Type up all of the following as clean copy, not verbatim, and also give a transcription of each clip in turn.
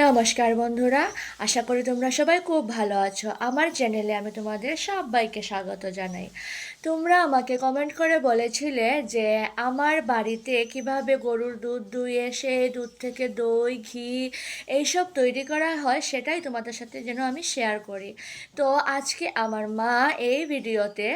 নমস্কার বন্ধুরা, আশা করি তোমরা সবাই খুব ভালো আছো। আমার চ্যানেলে আমি তোমাদের সবাইকে স্বাগত জানাই। তোমরা আমাকে কমেন্ট করে বলেছিলে যে আমার বাড়িতে কিভাবে গরুর দুধ দুইয়ে সেই দুধ থেকে দই, ঘি এইসব তৈরি করা হয়, সেটাই তোমাদের সাথে যেন আমি শেয়ার করি। তো আজকে আমার মা এই ভিডিওতে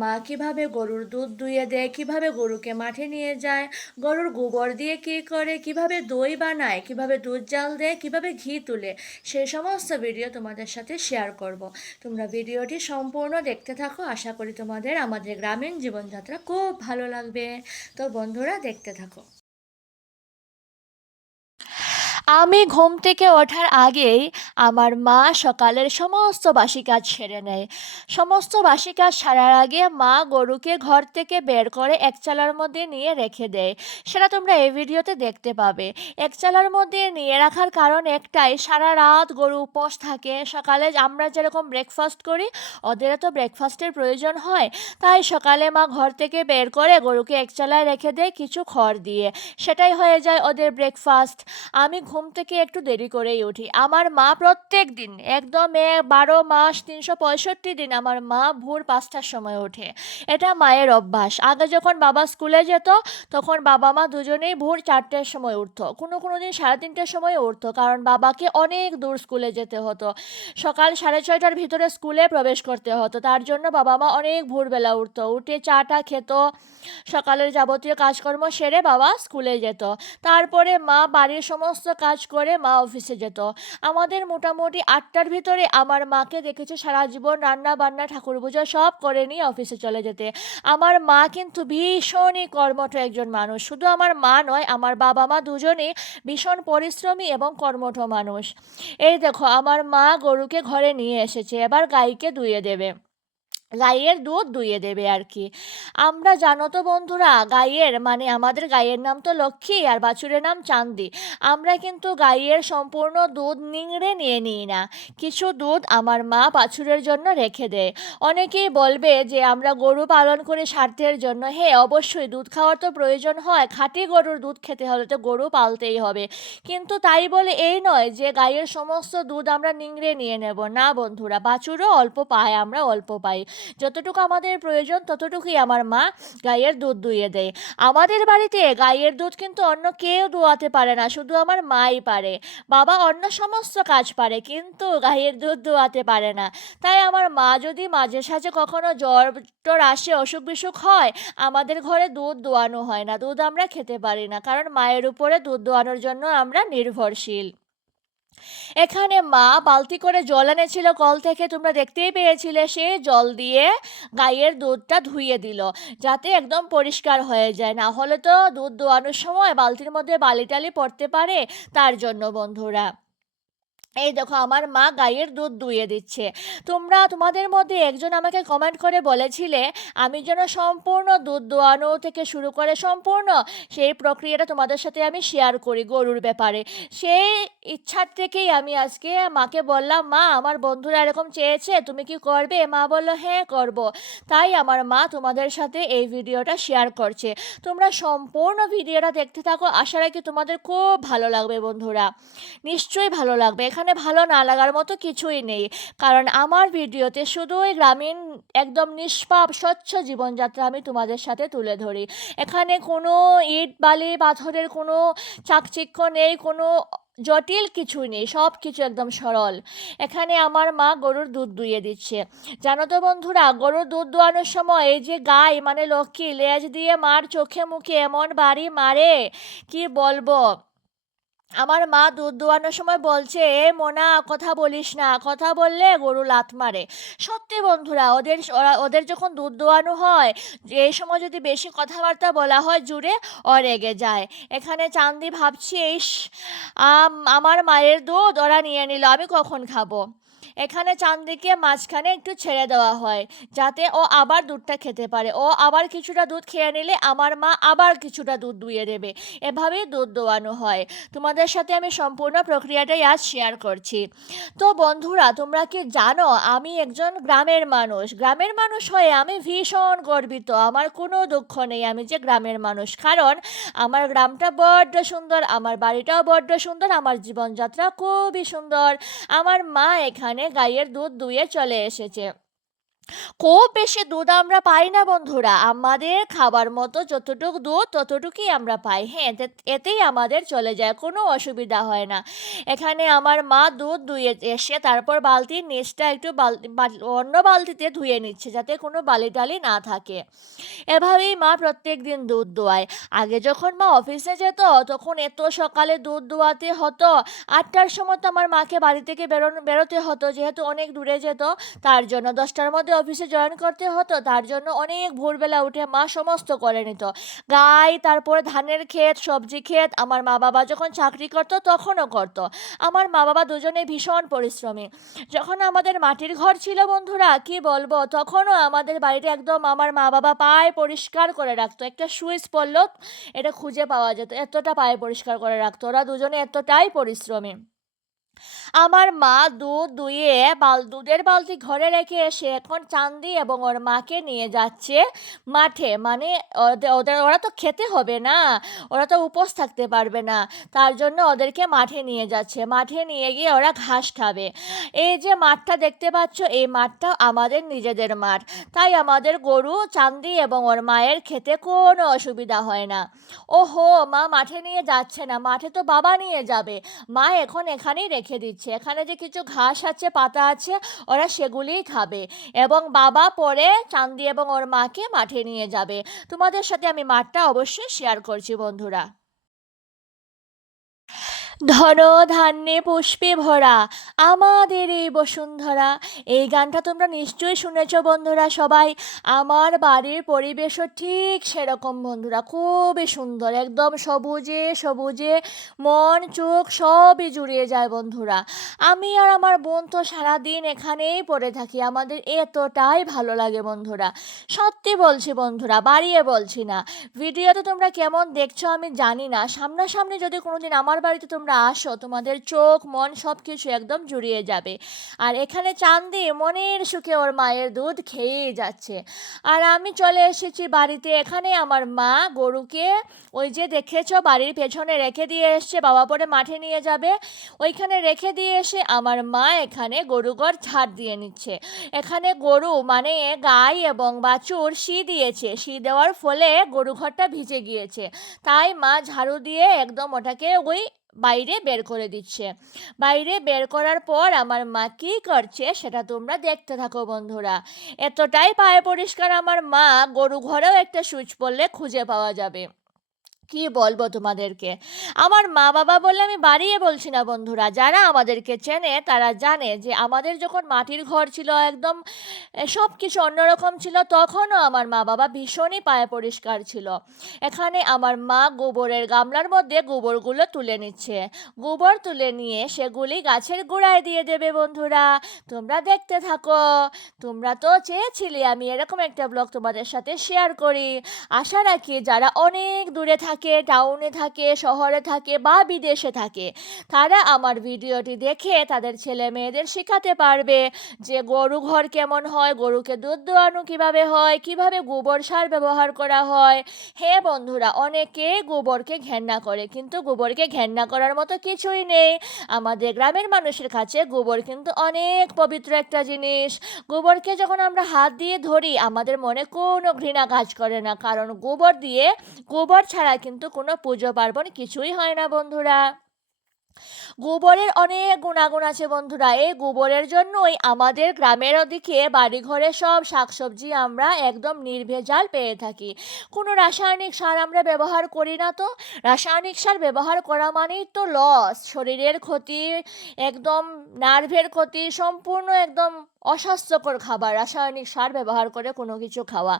মা কিভাবে গরুর দুধ দুইয়ে দেয়, কিভাবে গরুকে মাঠে নিয়ে যায়, গরুর গোবর দিয়ে কী করে, কিভাবে দই বানায়, কিভাবে দুধ জাল দেয়, কিভাবে ঘি তুলে, সেই সমস্ত ভিডিও তোমাদের সাথে শেয়ার করব। তোমরা ভিডিওটি সম্পূর্ণ দেখতে থাকো। আশা করি তোমাদের আমাদের গ্রামীণ জীবনযাত্রা খুব ভালো লাগবে। তো বন্ধুরা, দেখতে থাকো। আমি ঘুম থেকে ওঠার আগেই আমার মা সকালের সমস্ত বাসি কাজ সেরে নেয়। সমস্ত বাসি কাজ সারার আগে মা গরুকে ঘর থেকে বের করে এক চালার মধ্যে নিয়ে রেখে দেয়। সেটা তোমরা এই ভিডিওতে দেখতে পাবে। এক চালার মধ্যে নিয়ে রাখার কারণ একটাই, সারা রাত গরু উপোস থাকে। সকালে আমরা যেরকম ব্রেকফাস্ট করি, ওদেরও তো ব্রেকফাস্টের প্রয়োজন হয়। তাই সকালে মা ঘর থেকে বের করে গরুকে এক চালায় রেখে দেয় কিছু খড় দিয়ে। সেটাই হয়ে যায় ওদের ব্রেকফাস্ট। আমি ঘুম থেকে একটু দেরি করেই উঠি। আমার মা প্রত্যেক দিন একদম 12 মাস 365 দিন আমার মা ভোর 5টার সময় ওঠে। এটা মায়ের অভ্যাস। আগে যখন বাবা স্কুলে যেত, তখন বাবা মা দুজনেই ভোর 4টের সময় উঠতো, কোনো কোনো দিন 3:30টার সময় উঠতো, কারণ বাবাকে অনেক দূর স্কুলে যেতে হতো। সকাল 6:30টার ভিতরে স্কুলে প্রবেশ করতে হতো, তার জন্য বাবা মা অনেক ভোরবেলা উঠতো। উঠে চাটা খেত, সকালের যাবতীয় কাজকর্ম সেরে বাবা স্কুলে যেত। তারপরে মা বাড়ির সমস্ত কাজ করে মা অফিসে যেত। আমাদের মোটামুটি 8টার ভিতরে আমার মাকে দেখেছে সারা জীবন রান্না বান্না ঠাকুর পুজো সব করে নিয়ে অফিসে চলে যেতে। আমার মা কিন্তু ভীষণই কর্মঠ একজন মানুষ। শুধু আমার মা নয়, আমার বাবা মা দুজনেই ভীষণ পরিশ্রমী এবং কর্মঠ মানুষ। এই দেখো, আমার মা গরুকে ঘরে নিয়ে এসেছে, এবার গাইকে দুইয়ে দেবে, গাইয়ের দুধ দুইয়ে দেবে আর কি। আমরা জানো তো বন্ধুরা, গাইয়ের মানে আমাদের গাইয়ের নাম তো লক্ষ্মী আর বাছুরের নাম চাঁদি। আমরা কিন্তু গাইয়ের সম্পূর্ণ দুধ নিংড়ে নিয়ে নিই না, কিছু দুধ আমার মা বাছুরের জন্য রেখে দেয়। অনেকেই বলবে যে আমরা গরু পালন করে স্বার্থের জন্য। হ্যাঁ, অবশ্যই দুধ খাওয়ার তো প্রয়োজন হয়, খাঁটি গরুর দুধ খেতে হলে তো গরু পালতেই হবে। কিন্তু তাই বলে এই নয় যে গাইয়ের সমস্ত দুধ আমরা নিংড়ে নিয়ে নেব না বন্ধুরা। বাছুরও অল্প পায়, আমরা অল্প পাই। যতটুকু আমাদের প্রয়োজন ততটুকুই আমার মা গাইয়ের দুধ দুইয়ে দেয়। আমাদের বাড়িতে গাইয়ের দুধ কিন্তু অন্য কেউ দোয়াতে পারে না, শুধু আমার মাই পারে। বাবা অন্য সমস্ত কাজ পারে, কিন্তু গাইয়ের দুধ দোয়াতে পারে না। তাই আমার মা যদি মাঝে সাঝে কখনো জ্বর টর আসে, অসুখ বিসুখ হয়, আমাদের ঘরে দুধ দোয়ানো হয় না, দুধ আমরা খেতে পারি না, কারণ মায়ের উপরে দুধ দোয়ানোর জন্য আমরা নির্ভরশীল। এখানে মা বালতি করে জল এনেছিল কল থেকে, তোমরা দেখতেই পেয়েছিলে। সে জল দিয়ে গাইয়ের দুধটা ধুইয়ে দিল, যাতে একদম পরিষ্কার হয়ে যায়। না হলে তো দুধ দোয়ানোর সময় বালতির মধ্যে বালি টালি পড়তে পারে, তার জন্য বন্ধুরা। এই দেখো, আমার মা গাইয়ের দুধ দুইয়ে দিচ্ছে। তোমাদের মধ্যে একজন আমাকে কমেন্ট করে বলেছিলে আমি যেন সম্পূর্ণ দুধ দোয়ানো থেকে শুরু করে সম্পূর্ণ সেই প্রক্রিয়াটা তোমাদের সাথে আমি শেয়ার করি গরুর ব্যাপারে। সেই ইচ্ছার থেকেই আমি আজকে মাকে বললাম, মা আমার বন্ধুরা এরকম চেয়েছে, তুমি কি করবে? মা বললো, হ্যাঁ করব। তাই আমার মা তোমাদের সাথে এই ভিডিওটা শেয়ার করছে। তোমরা সম্পূর্ণ ভিডিওটা দেখতে থাকো, আশা রাখি তোমাদের খুব ভালো লাগবে বন্ধুরা, নিশ্চয়ই ভালো লাগবে। এখানে ভালো না লাগার মতো কিছুই নেই, কারণ আমার ভিডিওতে শুধুই গ্রামীণ একদম নিষ্পাপ স্বচ্ছ জীবনযাত্রা আমি তোমাদের সাথে তুলে ধরি। এখানে কোনো ইট বালি পাথরের কোনো চাকচিক্য নেই, কোনো জটিল কিছুই নেই, সব কিছু একদম সরল। এখানে আমার মা গরুর দুধ দুইয়ে দিচ্ছে। জানো তো বন্ধুরা, গরুর দুধ দোয়ানোর সময় এই যে গাই মানে লক্ষ্মী লেজ দিয়ে মার চোখে মুখে এমন বাড়ি মারে, কি বলবো। আমার মা দুধ দোয়ানোর সময় বলছে, এ মোনা কথা বলিস না, কথা বললে গরু লাথ মারে। সত্যি বন্ধুরা, ওদের যখন দুধ দোয়ানো হয়, এই সময় যদি বেশি কথাবার্তা বলা হয় জুড়ে, ও রেগে যায়। এখানে চাঁদি ভাবছি, ইস, আমার মায়ের দুধ ওরা নিয়ে নিল, আমি কখন খাবো। এখানে চাঁদিকে মাঝখানে একটু ছেড়ে দেওয়া হয়, যাতে ও আবার দুধটা খেতে পারে। ও আবার কিছুটা দুধ খেয়ে নিলে আমার মা আবার কিছুটা দুধ দুইয়ে দেবে। এভাবেই দুধ দোয়ানো হয়। তোমাদের সাথে আমি সম্পূর্ণ প্রক্রিয়াটাই আজ শেয়ার করছি। তো বন্ধুরা, তোমরা কি জানো আমি একজন গ্রামের মানুষ। গ্রামের মানুষ হয়ে আমি ভীষণ গর্বিত। আমার কোনো দুঃখ নেই আমি যে গ্রামের মানুষ, কারণ আমার গ্রামটা বড্ড সুন্দর, আমার বাড়িটাও বড্ড সুন্দর, আমার জীবনযাত্রা খুবই সুন্দর। আমার মা এখানে গাইয়ের দুধ দুইয়ে চলে এসেছে। খুব বেশি দুধ আমরা পাই না বন্ধুরা, আমাদের খাবার মতো যতটুকু দুধ ততটুকুই আমরা পাই। হ্যাঁ, এতেই আমাদের চলে যায়, কোনো অসুবিধা হয় না। এখানে আমার মা দুধ দুয়ে এসে তারপর বালতির নিচটা একটু অন্য বালতিতে ধুয়ে নিচ্ছে, যাতে কোনো বালি টালি না থাকে। এভাবেই মা প্রত্যেক দিন দুধ দোয়ায়। আগে যখন মা অফিসে যেত তখন এত সকালে দুধ দোয়াতে হতো। 8টার সময় তো আমার মাকে বাড়ি থেকে বেরোতে হতো, যেহেতু অনেক দূরে যেত। তার জন্য 10টার মধ্যে অফিসে জয়েন করতে হতো, তার জন্য অনেক ভোরবেলা উঠে মা সমস্ত করে নিত। গাই, তারপরে ধানের ক্ষেত, সবজি ক্ষেত। আমার মা বাবা যখন চাকরি করতো তখনও করতো। আমার মা বাবা দুজনেই ভীষণ পরিশ্রমী। যখন আমাদের মাটির ঘর ছিল বন্ধুরা, কি বলবো, তখনও আমাদের বাড়িটা একদম আমার মা বাবা পায়ে পরিষ্কার করে রাখতো। একটা সুইচ পড়লেও এটা খুঁজে পাওয়া যেত, এতটা পায়ে পরিষ্কার করে রাখতো। ওরা দুজনে এতটাই পরিশ্রমী। আমার মা দুধ দুইয়ে দুধের বালতি ঘরে রেখে এসে এখন চাঁদি এবং ওর মাকে নিয়ে যাচ্ছে মাঠে। মানে ওরা তো খেতে হবে না, ওরা তো উপোস থাকতে পারবে না, তার জন্য ওদেরকে মাঠে নিয়ে যাচ্ছে। মাঠে নিয়ে গিয়ে ওরা ঘাস খাবে। এই যে মাঠটা দেখতে পাচ্ছ, এই মাঠটা আমাদের নিজেদের মাঠ, তাই আমাদের গরু চাঁদি এবং ওর মায়ের খেতে কোনো অসুবিধা হয় না। ওহো, মা মাঠে নিয়ে যাচ্ছে না, মাঠে তো বাবা নিয়ে যাবে। মা এখন এখানেই রেখে দিচ্ছে। এখানে যে কিছু ঘাস আছে, পাতা আছে, ওরা সেগুলিই খাবে, এবং বাবা পরে চাঁদি এবং ওর মাকে মাঠে নিয়ে যাবে। তোমাদের সাথে আমি মাঠটা অবশ্যই শেয়ার করছি বন্ধুরা। ধন ধান্যে পুষ্পে ভরা আমাদের এই বসুন্ধরা। এই গানটা তোমরা নিশ্চয়ই শুনেছ বন্ধুরা সবাই। আমার বাড়ির পরিবেশও ঠিক সেরকম বন্ধুরা, খুবই সুন্দর, একদম সবুজে সবুজে মন চোখ সবই জুড়িয়ে যায় বন্ধুরা। আমি আর আমার বোন তো সারাদিন এখানেই পড়ে থাকি, আমাদের এতটাই ভালো লাগে বন্ধুরা। সত্যি বলছি বন্ধুরা, বাড়িয়ে বলছি না। ভিডিওতে তোমরা কেমন দেখছো আমি জানি না, সামনাসামনি যদি কোনোদিন আমার বাড়িতে তোমরা আসো, তোমাদের চোখ মন সব কিছু একদম জুড়িয়ে যাবে। আর এখানে চাঁদি মনের সুখে ওর মায়ের দুধ খেয়েই যাচ্ছে। আর আমি চলে এসেছি বাড়িতে। এখানে আমার মা গরুকে ওই যে দেখেছো বাড়ির পেছনে রেখে দিয়ে এসছে, বাবা পরে মাঠে নিয়ে যাবে, ওইখানে রেখে দিয়ে এসে আমার মা এখানে গরু ঘর ঝাড় দিয়ে নিচ্ছে। এখানে গরু মানে গাই এবং বাছুর শি দিয়েছে, শি দেওয়ার ফলে গরু ঘরটা ভিজে গিয়েছে, তাই মা ঝাড়ু দিয়ে একদম ওটাকে ওই বাইরে বের করে দিচ্ছে। বাইরে বের করার পর আমার মা কী করছে সেটা তোমরা দেখতে থাকো বন্ধুরা। এতটাই পায়ে পরিষ্কার আমার মা, গরু ঘরেও একটা সুইচ পড়লে খুঁজে পাওয়া যাবে। কি বলবো তোমাদেরকে, আমার মা বাবা বলে আমি বাড়িয়ে বলছি না বন্ধুরা, যারা আমাদেরকে চেনে তারা জানে যে আমাদের যখন মাটির ঘর ছিল, একদম সব কিছু অন্যরকম ছিল, তখনও আমার মা বাবা ভীষণই পায়ে পরিষ্কার ছিল। এখানে আমার মা গোবরের গামলার মধ্যে গোবরগুলো তুলে নিচ্ছে। গোবর তুলে নিয়ে সেগুলি গাছের গোড়ায় দিয়ে দেবে বন্ধুরা। তোমরা দেখতে থাকো। তোমরা তো চেয়েছিলে আমি এরকম একটা ব্লগ তোমাদের সাথে শেয়ার করি। আশা রাখি যারা অনেক দূরে থাকে, টাউনে থাকে, শহরে থাকে বা বিদেশে থাকে, তারা আমার ভিডিওটি দেখে তাদের ছেলে মেয়েদের শেখাতে পারবে যে গরু ঘর কেমন হয়, গরুকে দুধ দোয়ানো কিভাবে হয়, কিভাবে গোবর সার ব্যবহার করা হয়। হ্যাঁ বন্ধুরা, অনেকে গোবরকে ঘেন্না করে, কিন্তু গোবরকে ঘেন্না করার মতো কিছুই নেই। আমাদের গ্রামের মানুষের কাছে গোবর কিন্তু অনেক পবিত্র একটা জিনিস। গোবরকে যখন আমরা হাত দিয়ে ধরি আমাদের মনে কোনো ঘৃণা কাজ করে না, কারণ গোবর ছাড়া কিন্তু কোনো পুজো পার্বণ কিছুই হয় না বন্ধুরা। গোবরের অনেক গুণাগুণ আছে বন্ধুরা। এই গোবরের জন্যই আমাদের গ্রামের ওদিকে বাড়িঘরে সব শাকসবজি আমরা একদম নির্ভেজাল পেয়ে থাকি। কোনো রাসায়নিক সার আমরা ব্যবহার করি না তো। রাসায়নিক সার ব্যবহার করা মানেই তো লস, শরীরের ক্ষতি, একদম নার্ভের ক্ষতি, সম্পূর্ণ একদম অস্বাস্থ্যকর খাবার রাসায়নিক সার ব্যবহার করে কোনো কিছু খাওয়া।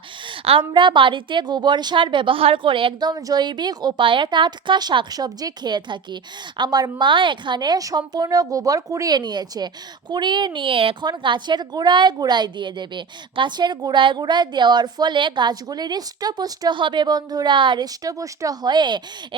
আমরা বাড়িতে গোবর সার ব্যবহার করে একদম জৈবিক উপায়ে টাটকা শাকসবজি খেয়ে থাকি। আমার মা মা এখানে সম্পূর্ণ গোবর কুড়িয়ে নিয়েছে। কুড়িয়ে নিয়ে এখন গাছের গোড়ায় গোড়ায় দিয়ে দেবে। গাছের গোড়ায় গোড়ায় দেওয়ার ফলে গাছগুলি হৃষ্টপুষ্ট হবে বন্ধুরা। হৃষ্টপুষ্ট হয়ে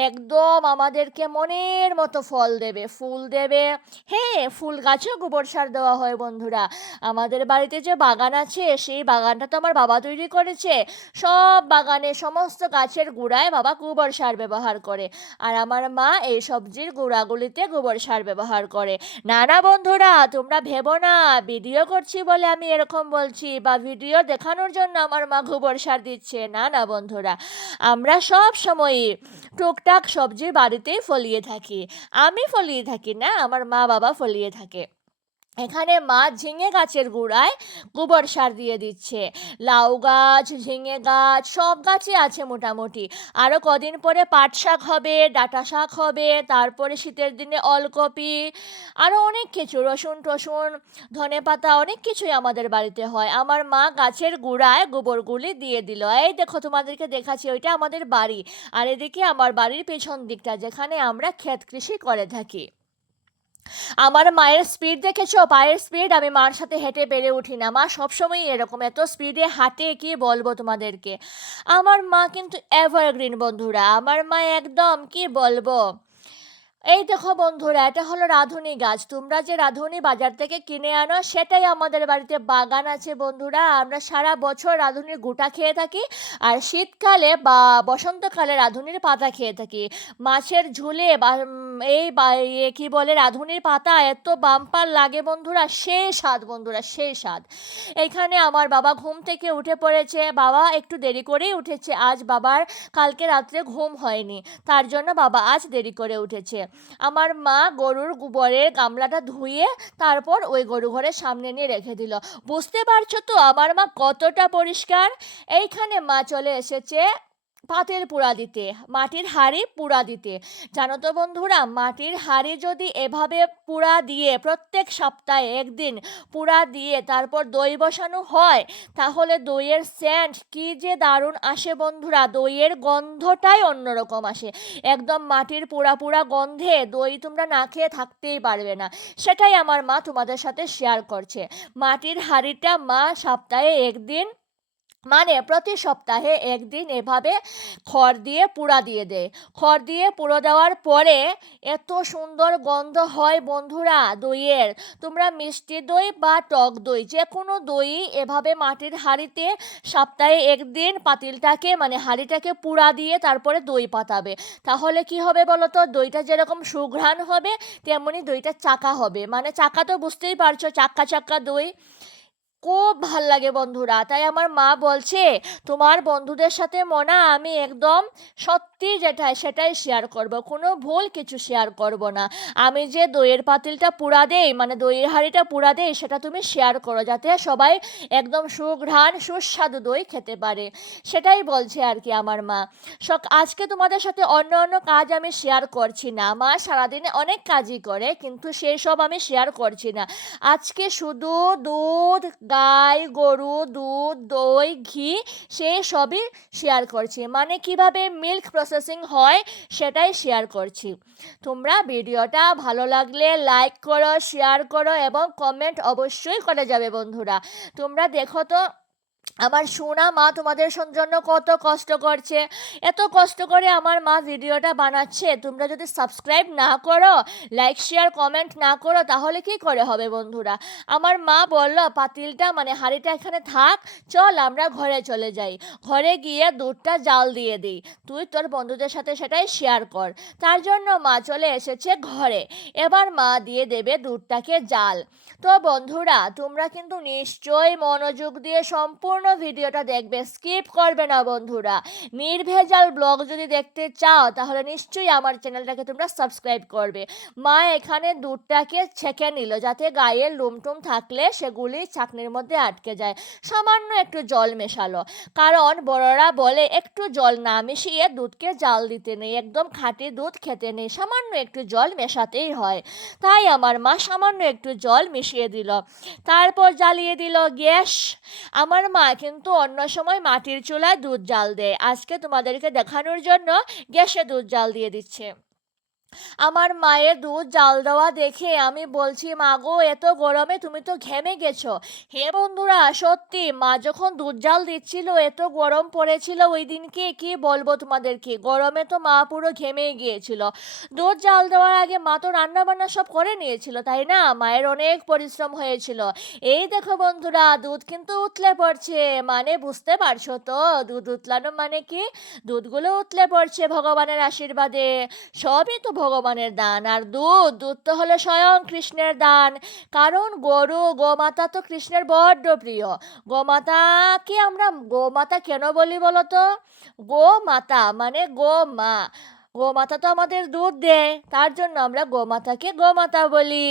একদম আমাদেরকে মনের মতো ফল দেবে, ফুল দেবে। হ্যাঁ, ফুল গাছেও গোবর সার দেওয়া হয় বন্ধুরা। আমাদের বাড়িতে যে বাগান আছে সেই বাগানটা তো আমার বাবা তৈরি করেছে। সব বাগানে সমস্ত গাছের গোড়ায় বাবা গোবর সার ব্যবহার করে, আর আমার মা এই সবজির গোড়াগুলিতে গোবর সার ব্যবহার করে। না না বন্ধুরা, তোমরা ভেবো না ভিডিও করছি বলে আমি এরকম বলছি, বা ভিডিও দেখানোর জন্য আমার মা গোবর সার দিচ্ছে। না না বন্ধুরা, আমরা সব সময়ই টুকটাক সবজি বাড়িতেই ফলিয়ে থাকি। আমি ফলিয়ে থাকি না, আমার মা বাবা ফলিয়ে থাকে। এখানে মা ঝিঙে গাছের গোড়ায় গোবর সার দিয়ে দিচ্ছে। লাউ গাছ, ঝিঙে গাছ, সব গাছই আছে মোটামুটি। আরও কদিন পরে পাট শাক হবে, ডাঁটা শাক হবে, তারপরে শীতের দিনে ওলকপি, আরও অনেক কিছু, রসুন টসুন, ধনেপাতা, অনেক কিছুই আমাদের বাড়িতে হয়। আমার মা গাছের গোড়ায় গোবরগুলি দিয়ে দিল। এই দেখো, তোমাদেরকে দেখাচ্ছি, ওইটা আমাদের বাড়ি। আর এদিকে আমার বাড়ির পেছন দিকটা, যেখানে আমরা ক্ষেত কৃষি করে থাকি। আমার মায়ের স্পিড দেখেছো? পায়ের স্পিড, আমি মার সাথে হেঁটে পেরে উঠি না। মা সবসময় এরকম, এত স্পিডে হাঁটে কি বলবো তোমাদেরকে। আমার মা কিন্তু এভারগ্রিন বন্ধুরা, আমার মা একদম কি বলবো। এই দেখো বন্ধুরা, এটা হলো রাঁধুনি গাছ। তোমরা যে রাঁধুনি বাজার থেকে কিনে আনো সেটাই আমাদের বাড়িতে বাগান আছে বন্ধুরা। আমরা সারা বছর রাঁধুনির গোটা খেয়ে থাকি, আর শীতকালে বা বসন্তকালে রাঁধুনির পাতা খেয়ে থাকি। মাছের ঝুলে বা কী বলে, রাঁধুনির পাতা এত বাম্পার লাগে বন্ধুরা, সেই স্বাদ বন্ধুরা, সেই স্বাদ। এইখানে আমার বাবা ঘুম থেকে উঠে পড়েছে। বাবা একটু দেরি করেই উঠেছে আজ, বাবার কালকে রাত্রে ঘুম হয়নি, তার জন্য বাবা আজ দেরি করে উঠেছে। আমার মা গরুর গোবরের গামলাটা ধুয়ে তারপর ওই গরু ঘরের সামনে নিয়ে রেখে দিল। বুঝতে পারছো তো আমার মা কতটা পরিষ্কার। এইখানে মা চলে এসেছে পাতিল পুড়া দিতে, মাটির হাঁড়ি পুড়া দিতে। জানো তো বন্ধুরা, মাটির হাঁড়ি যদি এভাবে পুড়া দিয়ে প্রত্যেক সপ্তাহে একদিন পুড়া দিয়ে তারপর দই বসানো হয়, তাহলে দইয়ের সেন্ট কি যে দারুণ আসে বন্ধুরা। দইয়ের গন্ধটাই অন্যরকম আসে, একদম মাটির পোড়া পোড়া গন্ধে দই তোমরা না খেয়ে থাকতেই পারবে না। সেটাই আমার মা তোমাদের সাথে শেয়ার করছে। মাটির হাঁড়িটা মা সপ্তাহে একদিন, মানে প্রতি সপ্তাহে একদিন এভাবে খড় দিয়ে পুড়া দিয়ে দেয়। খড় দিয়ে পুড়ো দেওয়ার পরে এত সুন্দর গন্ধ হয় বন্ধুরা দইয়ের। তোমরা মিষ্টি দই বা টক দই, যে কোনো দই এভাবে মাটির হাঁড়িতে সপ্তাহে একদিন পাতিলটাকে, মানে হাঁড়িটাকে পুড়া দিয়ে তারপরে দই পাতাবে। তাহলে কি হবে বলো তো, দইটা যেরকম সুঘ্রাণ হবে তেমনি দইটা চাকা হবে। মানে চাকা তো বুঝতেই পারছো, চাক্কা চাক্কা দই, খুব ভাল লাগে বন্ধুরা। তাই আমার মা বলছে, তোমার বন্ধুদের সাথে মনা আমি একদম সত্যি যেটা সেটাই শেয়ার করব, কোনো ভুল কিছু শেয়ার করব না। আমি যে দইয়ের পাতিলটা পুড়া দেই, মানে দইয়ের হাঁড়িটা পুড়া দেই, সেটা তুমি শেয়ার করো, যাতে সবাই একদম সুঘ্রাণ সুস্বাদু দই খেতে পারে। সেটাই বলছে আর কি আমার মা। আজকে তোমাদের সাথে অন্য অন্য কাজ আমি শেয়ার করছি না। মা সারাদিনে অনেক কাজই করে, কিন্তু সেই সব আমি শেয়ার করছি না। আজকে শুধু দুধ, গাই গরু দুধ, দই, ঘি, সেই সবই শেয়ার করছি। মানে কিভাবে মিল্ক প্রসেসিং হয় সেটাই শেয়ার করছি। তোমরা ভিডিওটা ভালো লাগলে লাইক করো, শেয়ার করো এবং কমেন্ট অবশ্যই করে যাবে বন্ধুরা। তোমরা দেখো তো আমার সোনা মা তোমাদের জন্য কত কষ্ট করছে। এত কষ্ট করে আমার মা ভিডিওটা বানাচ্ছে, তোমরা যদি সাবস্ক্রাইব না করো, লাইক শেয়ার কমেন্ট না করো, তাহলে কি করে হবে বন্ধুরা। আমার মা বলল পাতিলটা, মানে হাঁড়িটা এখানে থাক, চল আমরা ঘরে চলে যাই, ঘরে গিয়ে দুধটা জাল দিয়ে দিই, তুই তোর বন্ধুদের সাথে সেটাই শেয়ার কর। তার জন্য মা চলে এসেছে ঘরে। এবার মা দিয়ে দেবে দুধটাকে জাল। তো বন্ধুরা তোমরা কিন্তু নিশ্চয়ই মনোযোগ দিয়ে সম্পূর্ণ ভিডিওটা দেখবে, স্কিপ করবে না বন্ধুরা। নির্ভেজাল ব্লগ যদি দেখতে চাও তাহলে নিশ্চয়ই আমার চ্যানেলটাকে তোমরা সাবস্ক্রাইব করবে। মা এখানে দুধটাকে ছেঁকে নিল, যাতে গায়ে লুমটুম থাকলে সেগুলি চাকনির মধ্যে আটকে যায়। সামান্য একটু জল মেশালো, কারণ বড়রা বলে একটু জল না মিশিয়ে দুধকে জাল দিতে নেই, একদম খাঁটি দুধ খেতে নেই, সামান্য একটু জল মেশাতেই হয়। তাই আমার মা সামান্য একটু জল মিশিয়ে দিল, তারপর জ্বালিয়ে দিল গ্যাস। আমার মা কিন্তু অন্য সময় মাটির চুলায় দুধ জাল দেয়, আজকে তোমাদেরকে দেখানোর জন্য গ্যাসে দুধ জাল দিয়ে দিচ্ছে। আমার মায়ের দুধ জাল দেওয়া দেখে আমি বলছি, মা গো এত গরমে তুমি তো ঘেমে গেছো। হে বন্ধুরা, সত্যি মা যখন দুধ জাল দিচ্ছিল এত গরম পড়েছিল ওই দিনকে, কি বলবো তোমাদেরকে, গরমে তো মা পুরো ঘেমে গিয়েছিল। দুধ জাল দেওয়ার আগে মা তো রান্না বান্না সব করে নিয়েছিল, তাই না? মায়ের অনেক পরিশ্রম হয়েছিল। এই দেখো বন্ধুরা, দুধ কিন্তু উতলে পড়ছে, মানে বুঝতে পারছো তো দুধ উতলানো মানে কি? দুধগুলো উতলে পড়ছে ভগবানের আশীর্বাদে। সবই তো ভগবানের দান। আর দুধ দুধ তো হলো স্বয়ং কৃষ্ণের দান। কারণ গরু গোমাতা তো কৃষ্ণের বড্ড প্রিয়। গোমাতাকে আমরা গোমাতা কেন বলি বলো তো? গোমাতা মানে গোমা। গোমাতা তো আমাদের দুধ দেয়, তার জন্য আমরা গোমাতাকে গোমাতা বলি।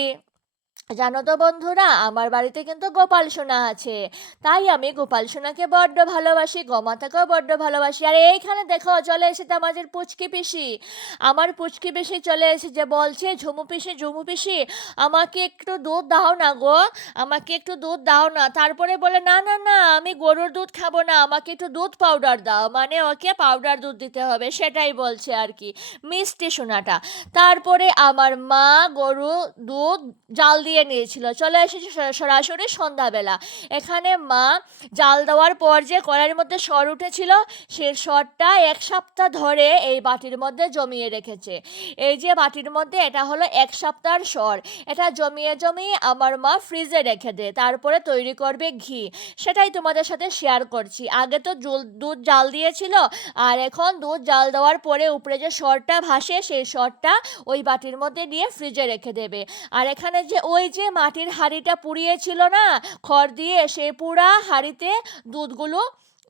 জানো তো বন্ধুরা, আমার বাড়িতে কিন্তু গোপাল সোনা আছে, তাই আমি গোপাল সোনাকে বড্ড ভালোবাসি, গোমাতাকেও বড্ড ভালোবাসি। আর এইখানে দেখো চলে এসেছে আমাদের পুচকি পিসি। আমার পুচকি পিসি চলে এসেছে, বলছে ঝুমু পিসি ঝুমু পিসি আমাকে একটু দুধ দাও না গো, আমাকে একটু দুধ দাও না। তারপরে বলে না না না, আমি গরুর দুধ খাবো না, আমাকে একটু দুধ পাউডার দাও, মানে ওকে পাউডার দুধ দিতে হবে, সেটাই বলছে আর কি, মিষ্টি সোনাটা। তারপরে আমার মা গরু দুধ জাল দিয়ে নিয়েছিল, চলে এসেছে সরাসরি সন্ধ্যাবেলা। এখানে মা জাল দেওয়ার পর যে কড়াইয়ের মধ্যে সর উঠেছিল, সে সরটা 1 সপ্তাহ ধরে এই বাটির মধ্যে জমিয়ে রেখেছে। এই যে বাটির মধ্যে, এটা হলো 1 সপ্তাহের সর। এটা জমিয়ে জমিয়ে আমার মা ফ্রিজে রেখে দেয়, তারপরে তৈরি করবে ঘি। সেটাই তোমাদের সাথে শেয়ার করছি। আগে তো দুধ জাল দিয়েছিল, আর এখন দুধ জাল দেওয়ার পরে উপরে যে সরটা ভাসে, সেই সরটা ওই বাটির মধ্যে নিয়ে ফ্রিজে রেখে দেবে। আর এখানে যে ওই যে মাটির হাঁড়িটা পুড়িয়েছিল না খড় দিয়ে, সেই পুরা হাঁড়িতে দুধগুলো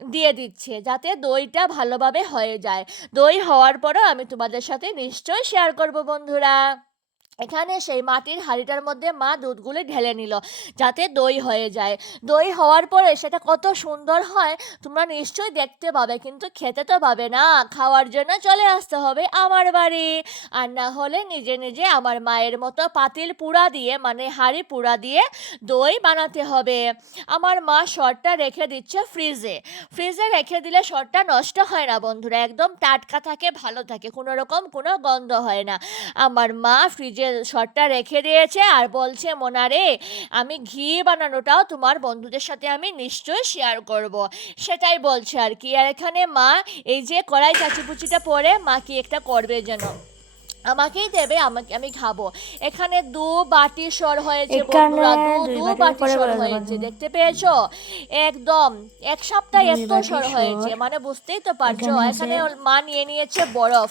দিয়ে দিচ্ছে, যাতে দইটা ভালোভাবে হয়ে যায়। দই হওয়ার পরও আমি তোমাদের সাথে নিশ্চয়ই শেয়ার করব বন্ধুরা। এখানে সেই মাটির হাঁড়িটার মধ্যে মা দুধগুলো ঢেলে নিল, যাতে দই হয়ে যায়। দই হওয়ার পরে সেটা কত সুন্দর হয় তোমরা নিশ্চয়ই দেখতে পাবে, কিন্তু খেতে তো পাবে না, খাওয়ার জন্য চলে আসতে হবে আমার বাড়ি। আর না হলে নিজে নিজে আমার মায়ের মতো পাতিল পুরা দিয়ে, মানে হাঁড়ি পুরা দিয়ে দই বানাতে হবে। আমার মা সরটা রেখে দিচ্ছে ফ্রিজে। ফ্রিজে রেখে দিলে সরটা নষ্ট হয় না বন্ধুরা, একদম টাটকা থাকে, ভালো থাকে, কোনো রকম কোনো গন্ধ হয় না। আমার মা ফ্রিজে সরটা রেখে দিয়েছে আর বলছে, মোনারে আমি ঘি বানানোটাও তোমার বন্ধুদের সাথে আমি নিশ্চয়ই শেয়ার করব, সেটাই বলছে আর কি। আর এখানে মা এই যে কড়াই কাচিপুচিটা পরে মা কি একটা করবে যেন, আমাকেই দেবে, আমি খাবো। এখানে 2 বাটি সর হয়েছে বন্ধুরা, দু বাটি সর হয়েছে, দেখতে পেয়েছো? একদম 1 সপ্তাহ এত সর হয়েছে, মানে বুঝতেই তো পারছো। এখানে মা নিয়ে নিয়েছে বরফ,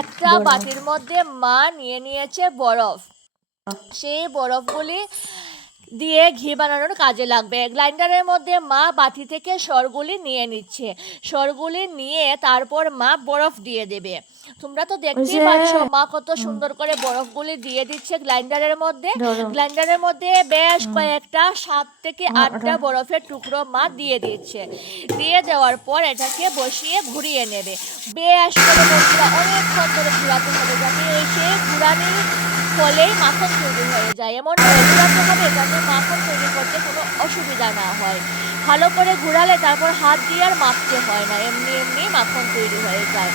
একটা বাটির মধ্যে মা নিয়ে নিয়েছে বরফ। সেই বরফগুলি দিয়ে ঘি বানানোর কাজে লাগবে। গ্রাইন্ডারের মধ্যে মা বাটি থেকে সরগুলি নিয়ে নিচ্ছে, সরগুলি নিয়ে তারপর মা বরফ দিয়ে দেবে। তোমরা তো দেখতেই পাচ্ছ মা কত সুন্দর করে বরফগুলি দিয়ে দিচ্ছে গ্রাইন্ডারের মধ্যে। গ্রাইন্ডারের মধ্যে বেশ কয়েকটা 7 থেকে 8টা বরফের টুকরো মা দিয়ে দিচ্ছে। দিয়ে দেওয়ার পর এটাকে বসিয়ে ঘুরিয়ে নেবে বেশ করে বন্ধুরা, অনেকক্ষণ ধরে ঘুরাতে হবে, যাতে সেই ঘুরানির ফলেই মাখন তৈরি হয়ে যায়। এমন ঘুরাতে হবে যাতে মাখন তৈরি করতে কোনো অসুবিধা না হয়। ভালো করে ঘুরালে তারপর হাত দিয়ে আর মাখতে হয় না, এমনি এমনি মাখন তৈরি হয়ে যায়।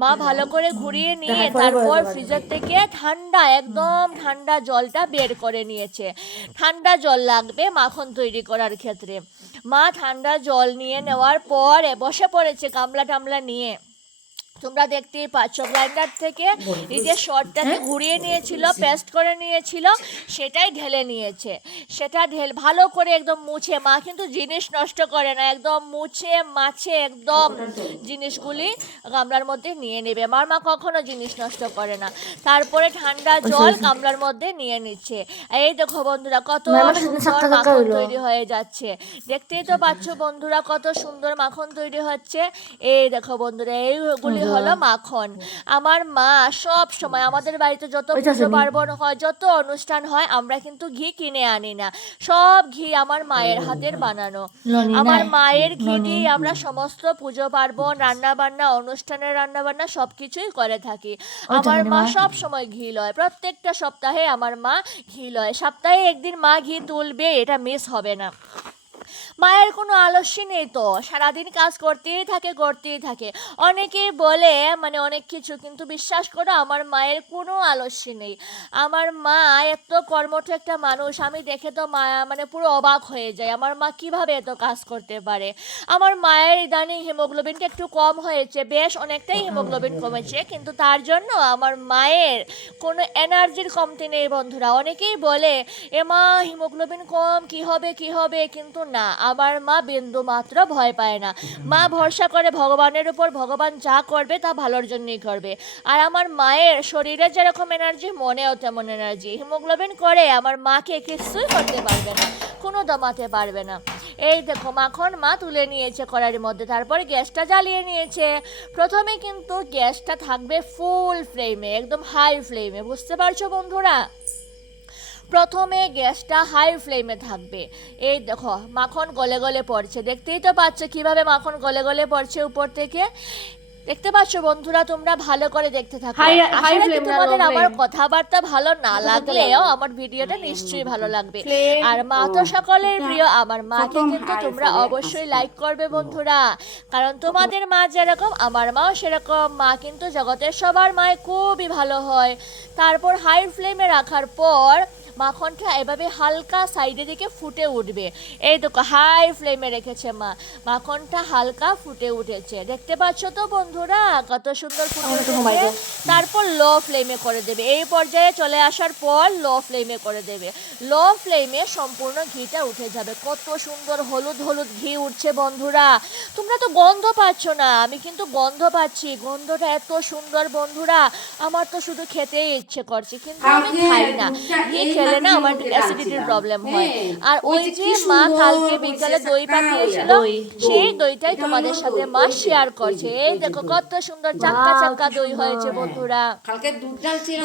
মা ভালো করে ঘুরিয়ে নিয়ে তারপর ফ্রিজার থেকে ঠান্ডা, একদম ঠান্ডা জলটা বের করে নিয়েছে। ঠান্ডা জল লাগবে মাখন তৈরি করার ক্ষেত্রে। মা ঠান্ডা জল নিয়ে নেওয়ার পরে বসে পড়েছে গামলা টামলা নিয়ে। তোমরা দেখতেই পাচ্ছ গ্রাইন্ডার থেকে এই যে সরটাকে ঘুরিয়ে নিয়েছিল, পেস্ট করে নিয়েছিল, সেটাই ঢেলে নিয়েছে। সেটা ভালো করে একদম মুছে, মা কিন্তু জিনিস নষ্ট করে না, একদম মুছে মাছে একদম জিনিসগুলি গামলার মধ্যে নিয়ে নেবে। আমার মা কখনো জিনিস নষ্ট করে না। তারপরে ঠান্ডা জল গামলার মধ্যে নিয়ে নিচ্ছে। এই দেখো বন্ধুরা, কত সুন্দর মাখন তৈরি হয়ে যাচ্ছে, দেখতেই তো পাচ্ছ বন্ধুরা কত সুন্দর মাখন তৈরি হচ্ছে। এই দেখো বন্ধুরা, এইগুলি হলো মাখন। আমার মা সব সময় আমাদের বাড়িতে যত পুজো পার্বণ হয়, যত অনুষ্ঠান হয়, আমরা কিন্তু ঘি কিনে আনি না, সব ঘি আমার মায়ের হাতের বানানো। আমার মায়ের ঘি দিয়ে আমরা সমস্ত পুজো পার্বণ, রান্না বান্না, অনুষ্ঠানের রান্না বান্না সবকিছুই করে থাকি। আমার মা সব সময় ঘি লয়, প্রত্যেকটা সপ্তাহে আমার মা ঘি লয়, সপ্তাহে একদিন মা ঘি তুলবে, এটা মিস হবে না। মায়ের কোনো আলস্য নেই তো, সারাদিন কাজ করতেই থাকে। অনেকেই বলে মানে অনেক কিছু, কিন্তু বিশ্বাস করো আমার মায়ের কোনো আলস্য নেই। আমার মা এত কর্মঠ একটা মানুষ, আমি দেখে তো মা মানে পুরো অবাক হয়ে যায়, আমার মা কিভাবে এত কাজ করতে পারে। আমার মায়ের ইদানিং হিমোগ্লোবিনটা একটু কম হয়েছে, বেশ অনেকটাই হিমোগ্লোবিন কমেছে, কিন্তু তার জন্য আমার মায়ের কোনো এনার্জির কমতি নেই বন্ধুরা। অনেকেই বলে মা হিমোগ্লোবিন কম, কি হবে, কিন্তু না, আমার মা বিন্দু মাত্র ভয় পায় না। মা ভরসা করে ভগবানের উপর, ভগবান যা করবে তা ভালোর জন্যই করবে। আর আমার মায়ের শরীরে যেরকম এনার্জি, মনেও তেমন এনার্জি। হিমোগ্লোবিন করে আমার মাকে কিছুই করতে পারবে না, কোনো দমাতে পারবে না। এই দেখো মাখন মা তুলে নিয়েছে কড়াইয়ের মধ্যে, তারপরে গ্যাসটা জ্বালিয়ে নিয়েছে। প্রথমে কিন্তু গ্যাসটা থাকবে ফুল ফ্লেমে, একদম হাই ফ্লেমে, বুঝতে পারছো বন্ধুরা? প্রথমে গ্যাসটা হাই ফ্লেমে থাকবে। এই দেখো মাখন গলে গলে পড়ছে, দেখতেই তো পাচ্ছ কিভাবে মাখন গলে গলে পড়ছে উপর থেকে। দেখতে পাচ্ছ বন্ধুরা, তোমরা ভালো করে দেখতে থাকো। আসলে কি তোমাদের আমার কথাবার্তা ভালো না লাগলেও আমার ভিডিওটা নিশ্চয়ই ভালো লাগবে। আর মা তো সকলের প্রিয়, আমার মাকে কিন্তু তোমরা অবশ্যই লাইক করবে বন্ধুরা, কারণ তোমাদের মা যেরকম আমার মাও সেরকম। মা কিন্তু জগতের সবার মায় খুবই ভালো হয়। তারপর হাই ফ্লেমে রাখার পর মাখনটা এভাবে হালকা সাইডের দিকে ফুটে উঠবে। এই দেখো হাই ফ্লেমে রেখেছে মা, মাখনটা হালকা ফুটে উঠেছে, দেখতে পাচ্ছ তো বন্ধুরা কত সুন্দর ফুটে উঠেছে। তারপর লো ফ্লেমে করে দেবে, এই পর্যায়ে চলে আসার পর লো ফ্লেমে করে দেবে। লো ফ্লেমে সম্পূর্ণ ঘিটা উঠে যাবে, কত সুন্দর হলুদ হলুদ ঘি উঠছে বন্ধুরা। তোমরা তো গন্ধ পাচ্ছ না, আমি কিন্তু গন্ধ পাচ্ছি, গন্ধটা এত সুন্দর বন্ধুরা, আমার তো শুধু খেতেই ইচ্ছে করছে, কিন্তু আমি খাই না। ঘি খেলে না আমার অ্যাসিডিটির প্রবলেম হয়। আর ওই যে মা কালকে বিকালে দই পাঠিয়েছিল, সেই দইটাই তোমাদের সাথে মা শেয়ার করছে। এই দেখো কত সুন্দর চাক্কা চাক্কা দই হয়েছে বন্ধুরা।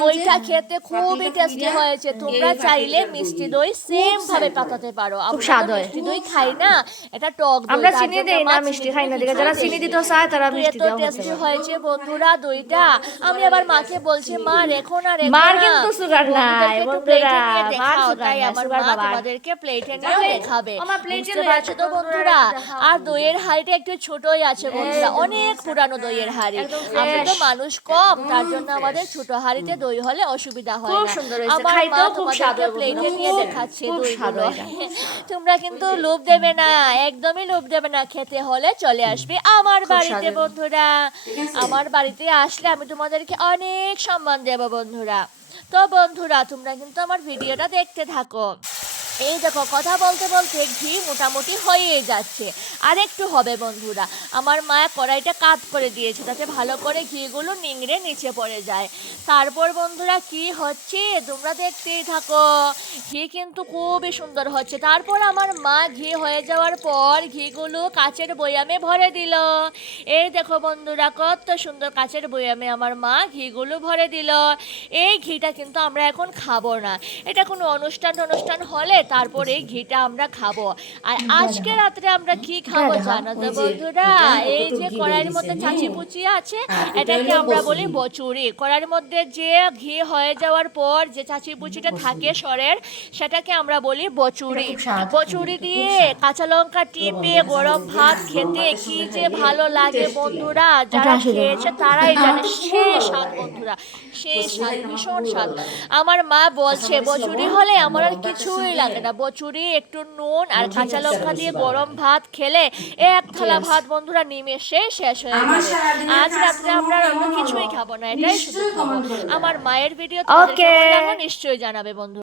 দইটা খেতে খুবই টেস্টি হয়েছে। তোমরা চাইলে মিষ্টি দই সেম ভাবে পাতাতে পারো। আমরা মিষ্টি দই খাই না, এটা টক দই, আমরা চিনি দেই না, মিষ্টি খাই না, দেখে যারা চিনি দিতে চায় তারা মিষ্টি এত টেস্টি হয়েছে বন্ধুরা দইটা। আমি আবার মাকে বলছি মা রেখো না, মার কিন্তু সুগার নাই বন্ধুরা, মার তাই আমার মা তোমাদেরকে প্লেটে নিয়ে দেখাবে, বুঝতে পারছো তো বন্ধুরা? আর দইয়ের হাঁড়িটা একটু ছোটই আছে বন্ধুরা, অনেক পুরানো দইয়ের হাঁড়ি। আমরা তো মানুষ কম, তার জন্য আমাদের ছোট হাঁড়িতে দই হলে অসুবিধা হয় না। আমার মা তোমাদেরকে প্লেটে নিয়ে দেখাচ্ছে দইগুলো। তোমরা কিন্তু লোভ দেবে না, একদমই লোভ দেবে না, খেতে হলে চলে আসবে আমার বাড়িতে বন্ধুরা। আমার বাড়িতে আসলে আমি তোমাদেরকে অনেক সম্মান দেব বন্ধুরা। তো বন্ধুরা তোমরা কিন্তু আমার ভিডিওটা দেখতে থাকো। এই দেখো কথা বলতে বলতে ঘি মোটামুটি হয়েই যাচ্ছে, আর একটু হবে বন্ধুরা। আমার মা কড়াইটা কাত করে দিয়েছে যাতে ভালো করে ঘিগুলো নিংড়ে নিচে পড়ে যায়। তারপর বন্ধুরা কি হচ্ছে তোমরা দেখতেই থাকো, ঘি কিন্তু খুবই সুন্দর হচ্ছে। তারপর আমার মা ঘি হয়ে যাওয়ার পর ঘিগুলো কাচের বয়ামে ভরে দিল। এই দেখো বন্ধুরা কত সুন্দর কাচের বয়ামে আমার মা ঘিগুলো ভরে দিল। এই ঘিটা কিন্তু আমরা এখন খাবো না, এটা কোনো অনুষ্ঠান হলে তারপরে এই ঘিটা আমরা খাবো। আর আজকে রাত্রে আমরা কি খাবো জানো তো বন্ধুরা? এই যে কড়াইয়ের মধ্যে চাচি পুচি আছে, এটাকে আমরা বলি বচুরি। কড়াইয়ের মধ্যে যে ঘি হয়ে যাওয়ার পর যে চাচি পুচিটা থাকে সরের, সেটাকে আমরা বলি বচুরি। বচুরি দিয়ে কাঁচা লঙ্কা টিপে গরম ভাত খেতে কি যে ভালো লাগে বন্ধুরা, যারা খেয়েছে তারাই জানে। সেই স্বাদ বন্ধুরা, সেই স্বাদ, ভীষণ স্বাদ। আমার মা বলছে বচুরি হলে আমার আর কিছুই লাগে না, বচুরি একটু নুন আর কাঁচা লঙ্কা দিয়ে গরম ভাত খেলে এক থালা ভাত বন্ধুরা নিমেষে শেষ হয়ে যাবে। আজ রাত্রে আমরা অন্য কিছুই খাবো না, এটাই শুধু খাবো। আমার মায়ের ভিডিও তোমাদের কেমন লাগলো নিশ্চয়ই জানাবে বন্ধু।